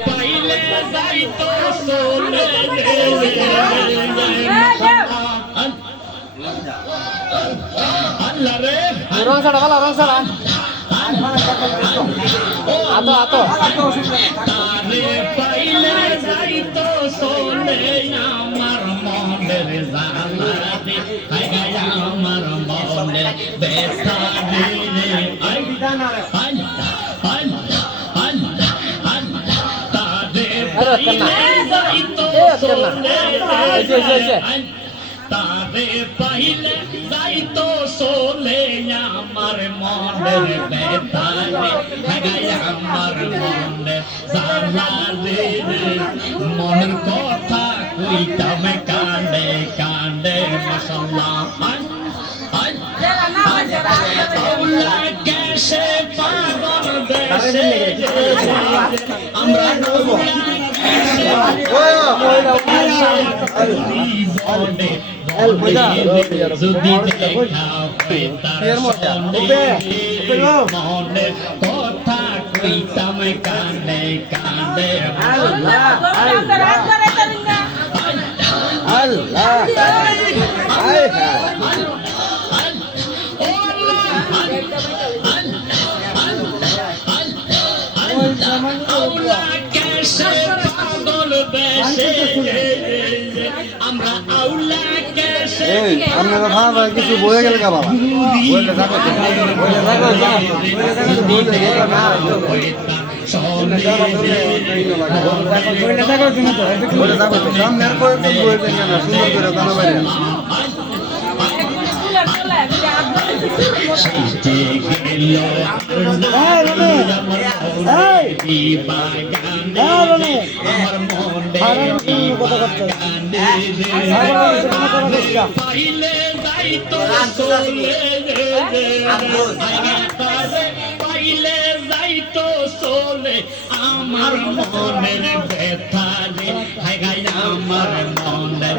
পাইলে যাইতো চলে আল্লাহ রে রং ছাড়া ভালো রং ছাড়া আতো তারে পাইলে যাইতো চলে আমার মনের জালা রে হায় গায় আমার মনের ব্যথা রে আই আই আই তারে পাইলে যাইতো চলে আমার মনের ব্যথা রে হায় আমার মনের জালা রে মনের কথা কইতাম কানে কানে মাশাআল্লাহ আল্লাহ কেসে পাগল দেশে আমরা যদি মনে কথা কইতাম কানে কানে আমরা আউলা কেসে আপনারা ভাবা কিছু বয়ে গেল কা বাবা বলে রাখো বলে রাখো বলে রাখো সামনে আর কোই বয়ে গেল না সুন্দর করে দানা বাইরে পাইলে যাইতো চলে আমার মনের ব্যথা রে হায় গায় আমার মনের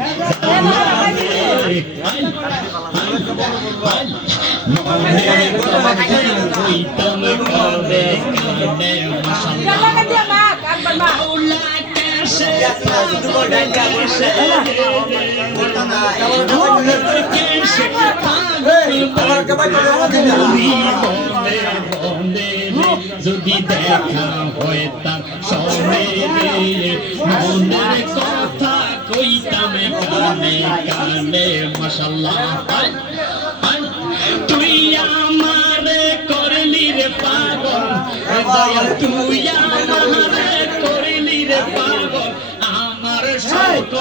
মনের কইতাম কানে কানে মাশাআল্লাহ কেসে যদি দেখা হয় তার সনে মনের কথা কইতাম কানে কানে মাশাআল্লাহ তুই আমারে করলি রে পাগল তুই আমার